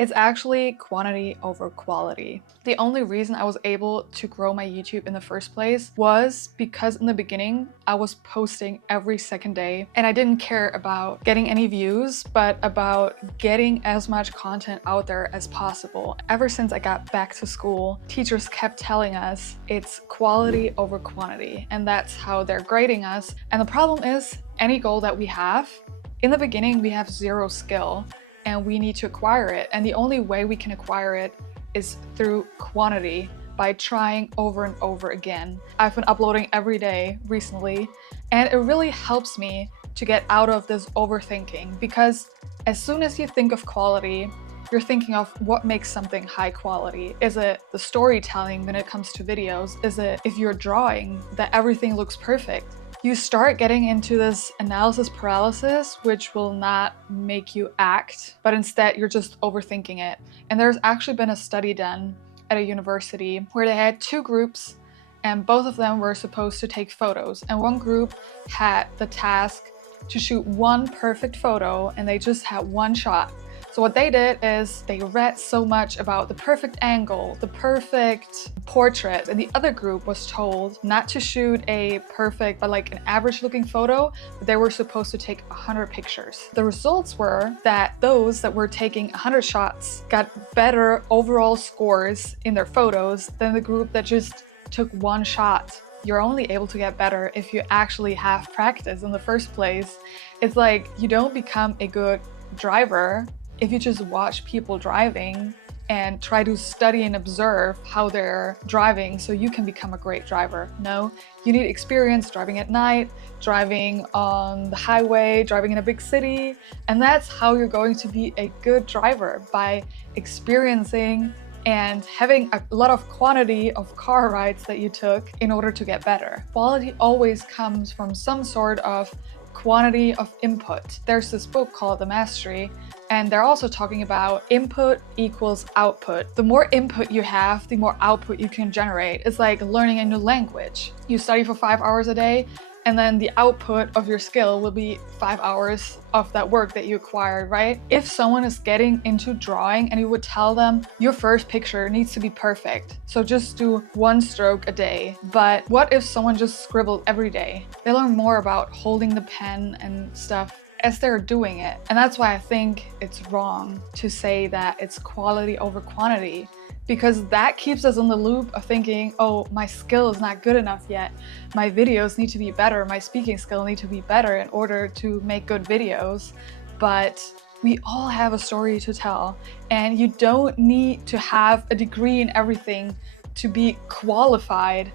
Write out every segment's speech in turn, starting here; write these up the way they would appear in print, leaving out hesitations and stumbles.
It's actually quantity over quality. The only reason I was able to grow my YouTube in the first place was because in the beginning, I was posting every second day and I didn't care about getting any views, but about getting as much content out there as possible. Ever since I got back to school, teachers kept telling us it's quality over quantity, and that's how they're grading us. And the problem is, any goal that we have, in the beginning, we have zero skill and we need to acquire it. And the only way we can acquire it is through quantity, by trying over and over again. I've been uploading every day recently, and it really helps me to get out of this overthinking, because as soon as you think of quality, you're thinking of what makes something high quality. Is it the storytelling when it comes to videos? Is it if you're drawing that everything looks perfect? You start getting into this analysis paralysis, which will not make you act, but instead you're just overthinking it. And there's actually been a study done at a university where they had two groups, and both of them were supposed to take photos. And one group had the task to shoot one perfect photo, and they just had one shot. So what they did is they read so much about the perfect angle, the perfect portrait, and the other group was told not to shoot a perfect, but like an average looking photo, but they were supposed to take 100 pictures. The results were that those that were taking 100 shots got better overall scores in their photos than the group that just took one shot. You're only able to get better if you actually have practice in the first place. It's like you don't become a good driver if you just watch people driving and try to study and observe how they're driving so you can become a great driver. No, you need experience driving at night, driving on the highway, driving in a big city, and that's how you're going to be a good driver, by experiencing and having a lot of quantity of car rides that you took in order to get better. Quality always comes from some sort of quantity of input. There's this book called The Mastery, and they're also talking about input equals output. The more input you have, the more output you can generate. It's like learning a new language. You study for 5 hours a day, and then the output of your skill will be 5 hours of that work that you acquired, right? If someone is getting into drawing and you would tell them your first picture needs to be perfect, so just do one stroke a day. But what if someone just scribbled every day? They learn more about holding the pen and stuff as they're doing it. And that's why I think it's wrong to say that it's quality over quantity, because that keeps us in the loop of thinking, oh, my skill is not good enough yet. My videos need to be better. My speaking skill need to be better in order to make good videos. But we all have a story to tell, and you don't need to have a degree in everything to be qualified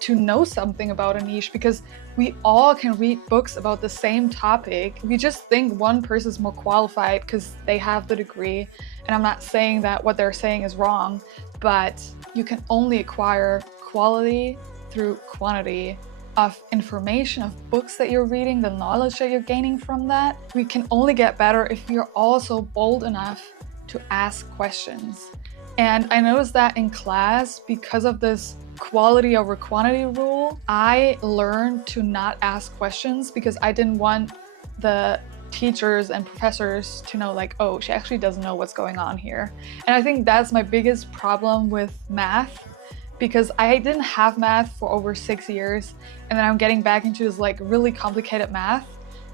to know something about a niche, because we all can read books about the same topic. We just think one person is more qualified because they have the degree. And I'm not saying that what they're saying is wrong, but you can only acquire quality through quantity of information, of books that you're reading, the knowledge that you're gaining from that. We can only get better if you're also bold enough to ask questions. And I noticed that in class, because of this quality over quantity rule, I learned to not ask questions because I didn't want the teachers and professors to know, like, oh, she actually doesn't know what's going on here. And I think that's my biggest problem with math, because I didn't have math for over 6 years, and then I'm getting back into this like really complicated math,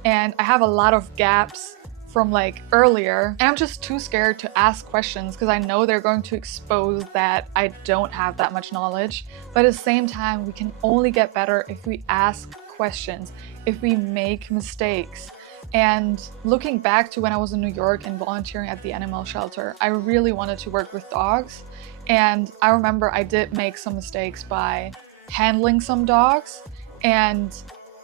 and I have a lot of gaps from like earlier, and I'm just too scared to ask questions because I know they're going to expose that I don't have that much knowledge. But at the same time, we can only get better if we ask questions, if we make mistakes. And looking back to when I was in New York and volunteering at the animal shelter, I really wanted to work with dogs. And I remember I did make some mistakes by handling some dogs, and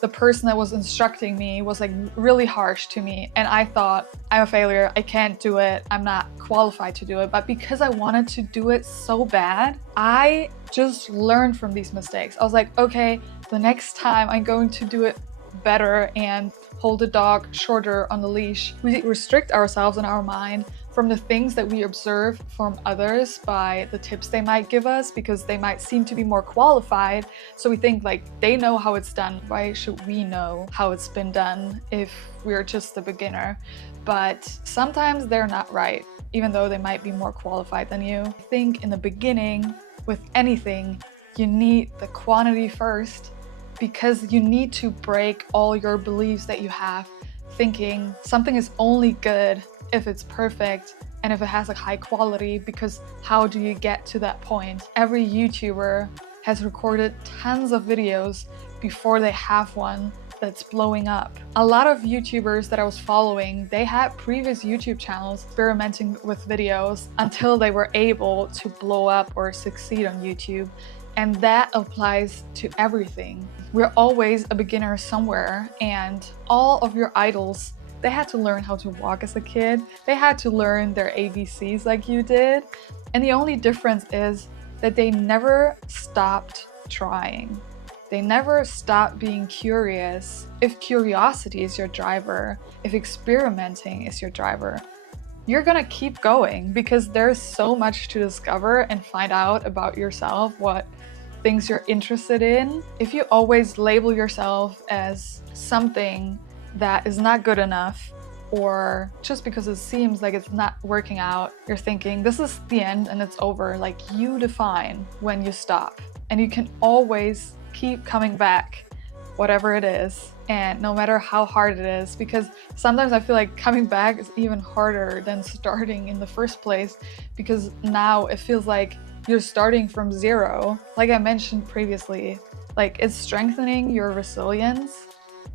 the person that was instructing me was like really harsh to me, and I thought, I'm a failure, I can't do it, I'm not qualified to do it. But because I wanted to do it so bad, I just learned from these mistakes. I was like, okay, the next time I'm going to do it better and hold the dog shorter on the leash. We restrict ourselves in our mind from the things that we observe from others by the tips they might give us, because they might seem to be more qualified. So we think like they know how it's done. Why should we know how it's been done if we're just a beginner? But sometimes they're not right, even though they might be more qualified than you. I think in the beginning, with anything, you need the quantity first, because you need to break all your beliefs that you have, thinking something is only good if it's perfect and if it has a high quality, because how do you get to that point? Every YouTuber has recorded tons of videos before they have one that's blowing up. A lot of YouTubers that I was following, they had previous YouTube channels experimenting with videos until they were able to blow up or succeed on YouTube. And that applies to everything. We're always a beginner somewhere, and all of your idols, they had to learn how to walk as a kid. They had to learn their ABCs like you did. And the only difference is that they never stopped trying. They never stopped being curious. If curiosity is your driver, if experimenting is your driver, you're gonna keep going, because there's so much to discover and find out about yourself, what things you're interested in. If you always label yourself as something that is not good enough, or just because it seems like it's not working out, you're thinking this is the end and it's over, like you define when you stop. And you can always keep coming back, whatever it is, and no matter how hard it is, because sometimes I feel like coming back is even harder than starting in the first place, because now it feels like you're starting from zero. Like I mentioned previously, like it's strengthening your resilience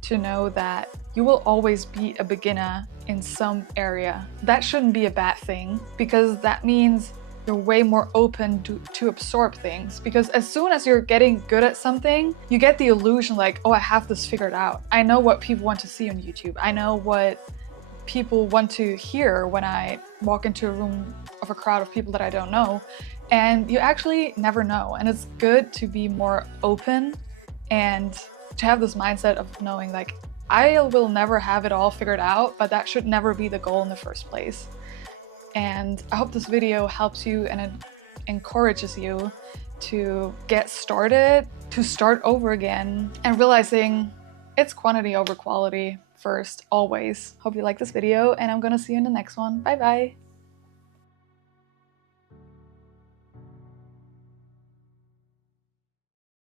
to know that you will always be a beginner in some area. That shouldn't be a bad thing, because that means you're way more open to absorb things. Because as soon as you're getting good at something, you get the illusion like, oh, I have this figured out. I know what people want to see on YouTube. I know what people want to hear when I walk into a room of a crowd of people that I don't know. And you actually never know. And it's good to be more open and to have this mindset of knowing like, I will never have it all figured out, but that should never be the goal in the first place. And I hope this video helps you and it encourages you to get started, to start over again, and realizing it's quantity over quality first, always. Hope you like this video, and I'm gonna see you in the next one. Bye bye.